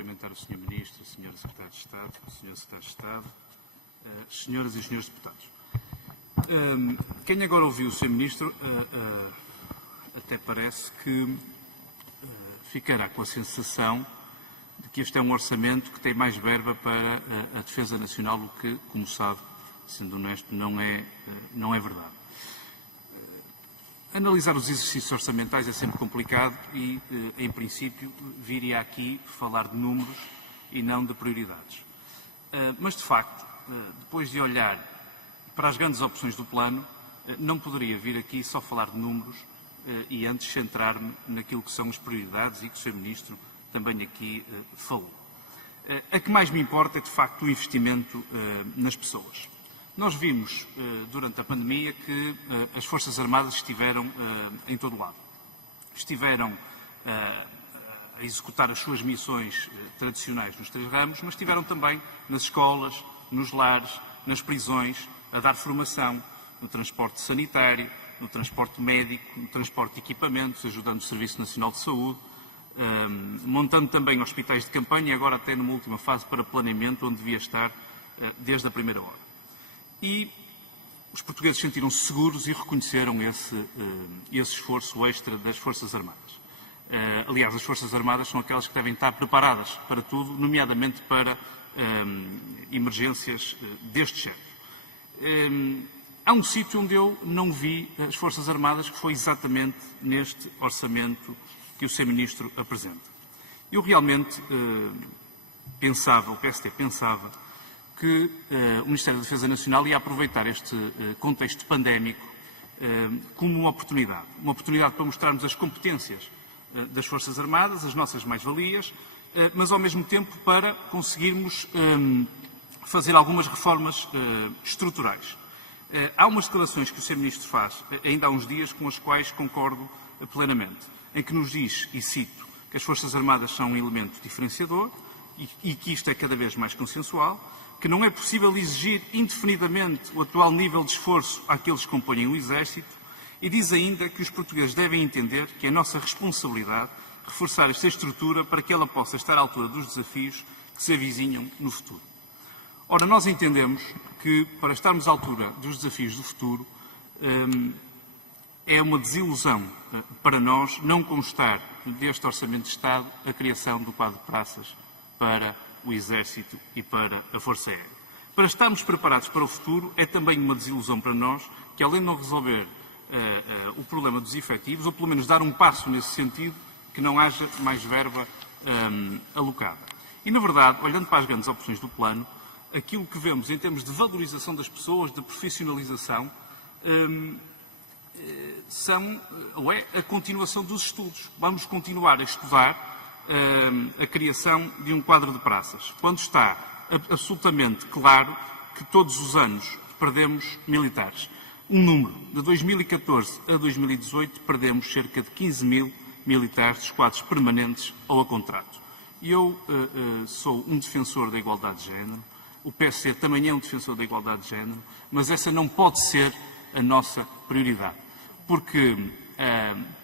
cumprimentar o Sr. Ministro, o Sr. Secretário de Estado, o Sr. Secretário de Estado, senhoras e senhores deputados. Quem agora ouviu o Sr. Ministro até parece que ficará com a sensação de que este é um orçamento que tem mais verba para a defesa nacional, o que, como sabe, sendo honesto, não é verdade. Analisar os exercícios orçamentais é sempre complicado e, em princípio, viria aqui falar de números e não de prioridades. Mas, de facto, depois de olhar para as grandes opções do plano, não poderia vir aqui só falar de números e antes centrar-me naquilo que são as prioridades e que o Sr. Ministro também aqui falou. A que mais me importa é, de facto, o investimento nas pessoas. Nós vimos, durante a pandemia, que as Forças Armadas estiveram em todo o lado. Estiveram a executar as suas missões tradicionais nos 3 ramos, mas estiveram também nas escolas, nos lares, nas prisões, a dar formação no transporte sanitário, no transporte médico, no transporte de equipamentos, ajudando o Serviço Nacional de Saúde, montando também hospitais de campanha e agora até numa última fase para planeamento, onde devia estar desde a primeira hora. E os portugueses sentiram-se seguros e reconheceram esse esforço extra das Forças Armadas. Aliás, as Forças Armadas são aquelas que devem estar preparadas para tudo, nomeadamente para emergências deste género. Há um sítio onde eu não vi as Forças Armadas, que foi exatamente neste orçamento que o Sr. Ministro apresenta. Eu realmente pensava, o PST pensava, que o Ministério da Defesa Nacional ia aproveitar este contexto pandémico como uma oportunidade para mostrarmos as competências das Forças Armadas, as nossas mais-valias, mas ao mesmo tempo para conseguirmos fazer algumas reformas estruturais. Há umas declarações que o Sr. Ministro faz, ainda há uns dias, com as quais concordo plenamente, em que nos diz, e cito, que as Forças Armadas são um elemento diferenciador e que isto é cada vez mais consensual, que não é possível exigir indefinidamente o atual nível de esforço àqueles que compõem o Exército, e diz ainda que os portugueses devem entender que é nossa responsabilidade reforçar esta estrutura para que ela possa estar à altura dos desafios que se avizinham no futuro. Ora, nós entendemos que, para estarmos à altura dos desafios do futuro, é uma desilusão para nós não constar deste Orçamento de Estado a criação do quadro de praças para o Exército e para a Força Aérea. Para estarmos preparados para o futuro, é também uma desilusão para nós que, além de não resolver o problema dos efetivos, ou pelo menos dar um passo nesse sentido, que não haja mais verba alocada. E, na verdade, olhando para as grandes opções do plano, aquilo que vemos em termos de valorização das pessoas, de profissionalização, é a continuação dos estudos. Vamos continuar a estudar a criação de um quadro de praças, quando está absolutamente claro que todos os anos perdemos militares. Um número, de 2014 a 2018, perdemos cerca de 15 mil militares dos quadros permanentes ou a contrato. E eu sou um defensor da igualdade de género, o PSC também é um defensor da igualdade de género, mas essa não pode ser a nossa prioridade, porque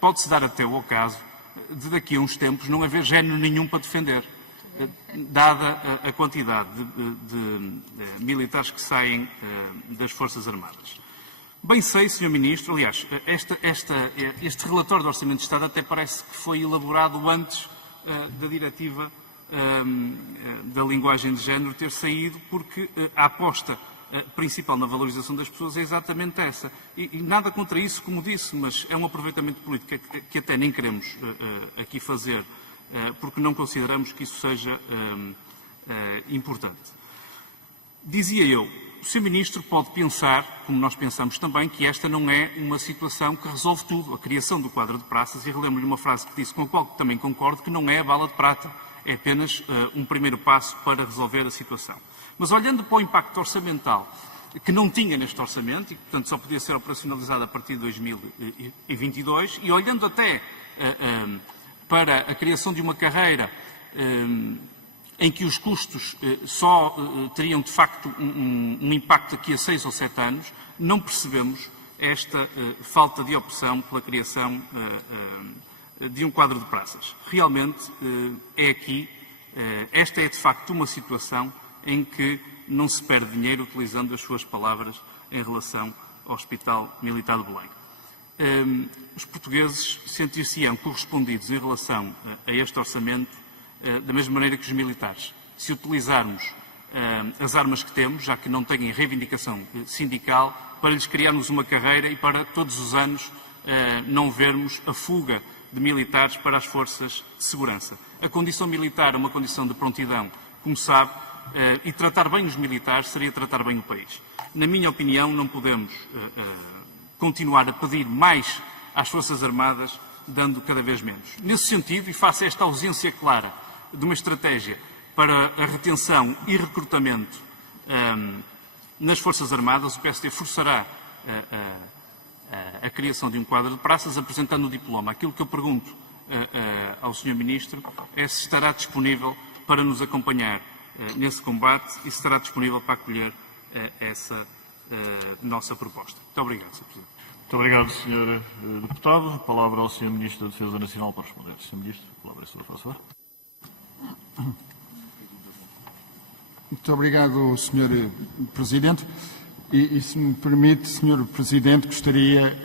pode-se dar até o caso de daqui a uns tempos não haver género nenhum para defender, dada a quantidade de militares que saem das Forças Armadas. Bem sei, Sr. Ministro, aliás, este relatório do Orçamento de Estado até parece que foi elaborado antes da diretiva da linguagem de género ter saído, porque a aposta principal na valorização das pessoas é exatamente essa. E nada contra isso, como disse, mas é um aproveitamento político que até nem queremos aqui fazer, porque não consideramos que isso seja importante. Dizia eu, o Sr. Ministro pode pensar, como nós pensamos também, que esta não é uma situação que resolve tudo, a criação do quadro de praças, e relembro-lhe uma frase que disse, com a qual também concordo, que não é a bala de prata, é apenas um primeiro passo para resolver a situação. Mas olhando para o impacto orçamental, que não tinha neste orçamento, e portanto só podia ser operacionalizado a partir de 2022, e olhando até para a criação de uma carreira em que os custos só teriam de facto um impacto daqui a 6 ou 7 anos, não percebemos esta falta de opção pela criação de um quadro de praças. Realmente é aqui esta é de facto uma situação em que não se perde dinheiro, utilizando as suas palavras em relação ao Hospital Militar de Belém. Os portugueses sentir-se-ão correspondidos em relação a este orçamento da mesma maneira que os militares. Se utilizarmos as armas que temos, já que não têm reivindicação sindical, para lhes criarmos uma carreira e para todos os anos não vermos a fuga de militares para as forças de segurança. A condição militar é uma condição de prontidão, como sabe, e tratar bem os militares seria tratar bem o país. Na minha opinião, não podemos continuar a pedir mais às Forças Armadas, dando cada vez menos. Nesse sentido, e face a esta ausência clara de uma estratégia para a retenção e recrutamento nas Forças Armadas, o PSD forçará a criação de um quadro de praças apresentando o diploma. Aquilo que eu pergunto ao Sr. Ministro é se estará disponível para nos acompanhar nesse combate e se estará disponível para acolher essa nossa proposta. Muito obrigado, Sr. Presidente. Muito obrigado, Sr. Deputado. A palavra ao Sr. Ministro da Defesa Nacional para responder. Sr. Ministro, a palavra é sua, faz favor. Muito obrigado, Sr. Presidente. E se me permite, Sr. Presidente, gostaria,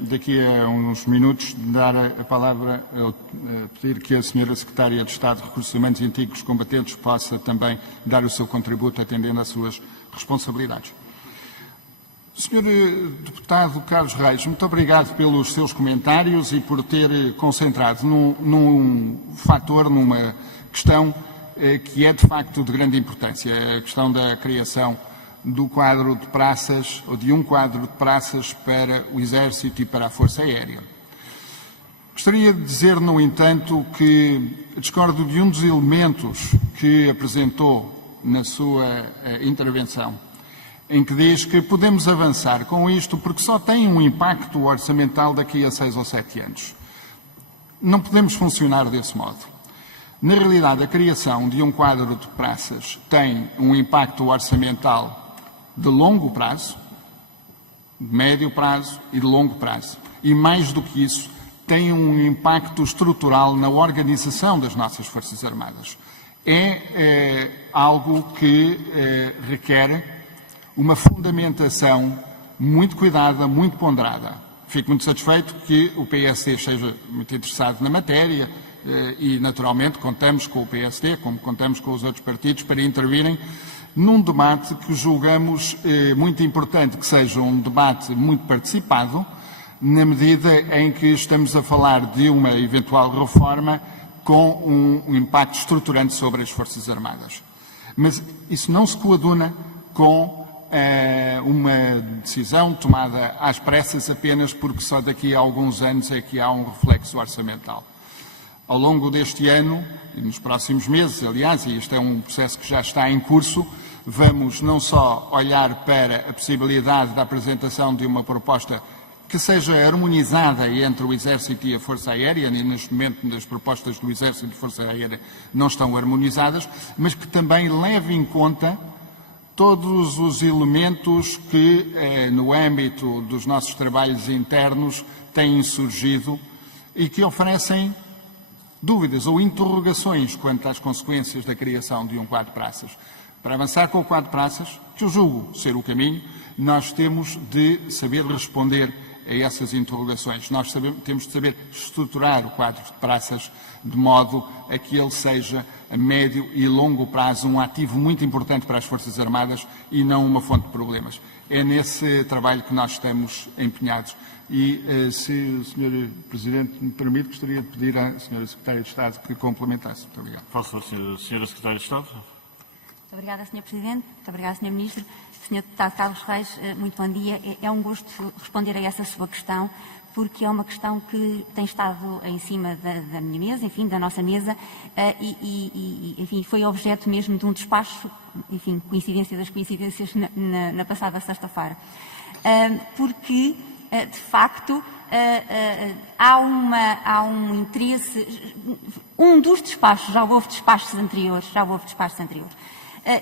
daqui a uns minutos, de dar a palavra, pedir que a Sra. Secretária de Estado de Recursos Humanos e Antigos Combatentes possa também dar o seu contributo atendendo às suas responsabilidades. Sr. Deputado Carlos Reis, muito obrigado pelos seus comentários e por ter concentrado num fator, numa questão que é de facto de grande importância, a questão da criação do quadro de praças, ou de um quadro de praças para o Exército e para a Força Aérea. Gostaria de dizer, no entanto, que discordo de um dos elementos que apresentou na sua intervenção, em que diz que podemos avançar com isto porque só tem um impacto orçamental daqui a 6 ou 7 anos. Não podemos funcionar desse modo. Na realidade, a criação de um quadro de praças tem um impacto orçamental de longo prazo, de médio prazo e de longo prazo. E mais do que isso, tem um impacto estrutural na organização das nossas Forças Armadas. É algo que requer uma fundamentação muito cuidada, muito ponderada. Fico muito satisfeito que o PSD esteja muito interessado na matéria e, naturalmente, contamos com o PSD, como contamos com os outros partidos, para intervirem num debate que julgamos muito importante que seja um debate muito participado, na medida em que estamos a falar de uma eventual reforma com um impacto estruturante sobre as Forças Armadas. Mas isso não se coaduna com uma decisão tomada às pressas apenas porque só daqui a alguns anos é que há um reflexo orçamental. Ao longo deste ano, e nos próximos meses, aliás, e este é um processo que já está em curso, vamos não só olhar para a possibilidade da apresentação de uma proposta que seja harmonizada entre o Exército e a Força Aérea, e neste momento as propostas do Exército e da Força Aérea não estão harmonizadas, mas que também leve em conta todos os elementos que, no âmbito dos nossos trabalhos internos, têm surgido e que oferecem dúvidas ou interrogações quanto às consequências da criação de um quadro de praças. Para avançar com o quadro de praças, que eu julgo ser o caminho, nós temos de saber responder a essas interrogações. Nós temos de saber estruturar o quadro de praças de modo a que ele seja a médio e longo prazo um ativo muito importante para as Forças Armadas e não uma fonte de problemas. É nesse trabalho que nós estamos empenhados. E, se o Sr. Presidente me permite, gostaria de pedir à Sra. Secretária de Estado que complementasse. Muito obrigado. Faço a Sra. Secretária de Estado. Muito obrigada, Sr. Presidente. Muito obrigada, Sr. Ministro. Sr. Deputado Carlos Reis, muito bom dia. É um gosto responder a essa sua questão, porque é uma questão que tem estado em cima da minha mesa, enfim, da nossa mesa, enfim, foi objeto mesmo de um despacho, enfim, coincidência das coincidências na passada sexta-feira. Porque, de facto, há um interesse, um dos despachos, já houve despachos anteriores,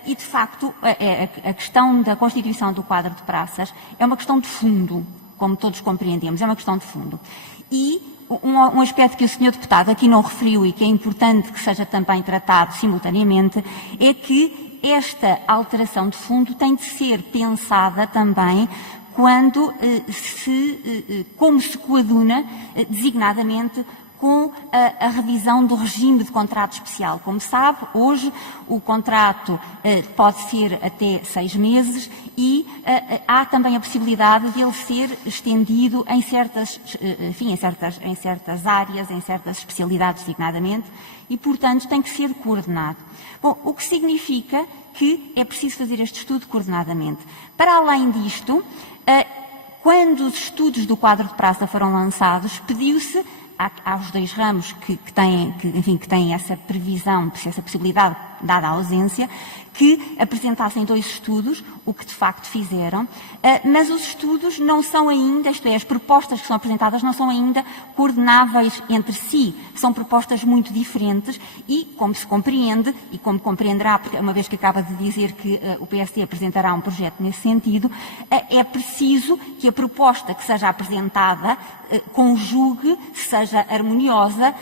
e, de facto, a questão da constituição do quadro de praças é uma questão de fundo, como todos compreendemos, é uma questão de fundo. E um aspecto que o Sr. Deputado aqui não referiu e que é importante que seja também tratado simultaneamente é que esta alteração de fundo tem de ser pensada também quando como se coaduna designadamente com a revisão do regime de contrato especial. Como sabe, hoje o contrato pode ser até 6 meses e há também a possibilidade de ele ser estendido em certas áreas, em certas especialidades designadamente, e, portanto, tem que ser coordenado. Bom, o que significa que é preciso fazer este estudo coordenadamente. Para além disto, quando os estudos do quadro de praça foram lançados, pediu-se aos 2 ramos que têm essa previsão, essa possibilidade, dada a ausência, que apresentassem 2 estudos, o que de facto fizeram, mas os estudos não são ainda, isto é, as propostas que são apresentadas não são ainda coordenáveis entre si, são propostas muito diferentes e, como se compreende, e como compreenderá, porque uma vez que acaba de dizer que o PSD apresentará um projeto nesse sentido, é preciso que a proposta que seja apresentada conjugue, seja harmoniosa,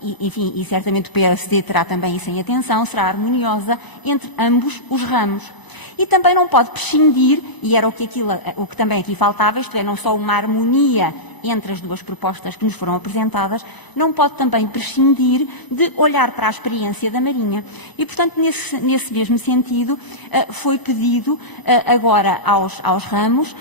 e certamente o PSD terá também isso em atenção, será harmoniosa entre ambos os ramos. E também não pode prescindir, e era o que também aqui faltava, isto é, não só uma harmonia entre as 2 propostas que nos foram apresentadas, não pode também prescindir de olhar para a experiência da Marinha. E, portanto, nesse mesmo sentido, foi pedido agora aos ramos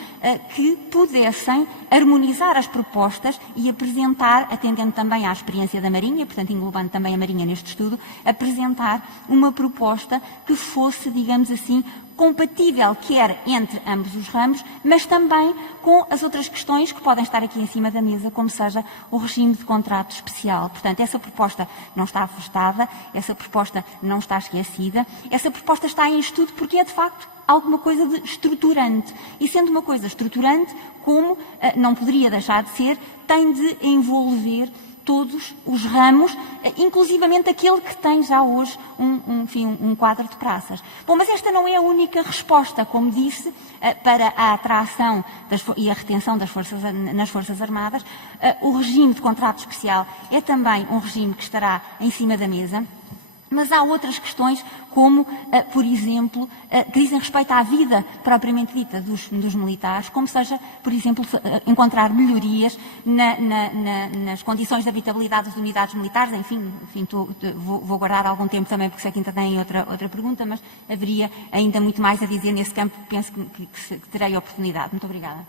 que pudessem harmonizar as propostas e apresentar, atendendo também à experiência da Marinha, portanto, englobando também a Marinha neste estudo, apresentar uma proposta que fosse, digamos assim, compatível, quer entre ambos os ramos, mas também com as outras questões que podem estar aqui em cima da mesa, como seja o regime de contrato especial. Portanto, essa proposta não está afastada, essa proposta não está esquecida, essa proposta está em estudo porque é, de facto, alguma coisa de estruturante. E sendo uma coisa estruturante, como não poderia deixar de ser, tem de envolver todos os ramos, inclusivamente aquele que tem já hoje um quadro de praças. Bom, mas esta não é a única resposta, como disse, para a atração e a retenção nas Forças Armadas. O regime de contrato especial é também um regime que estará em cima da mesa. Mas há outras questões, como, por exemplo, que dizem respeito à vida propriamente dita dos militares, como seja, por exemplo, encontrar melhorias nas condições de habitabilidade das unidades militares. Enfim, vou guardar algum tempo também, porque sei que ainda tem outra pergunta, mas haveria ainda muito mais a dizer nesse campo, penso que terei a oportunidade. Muito obrigada.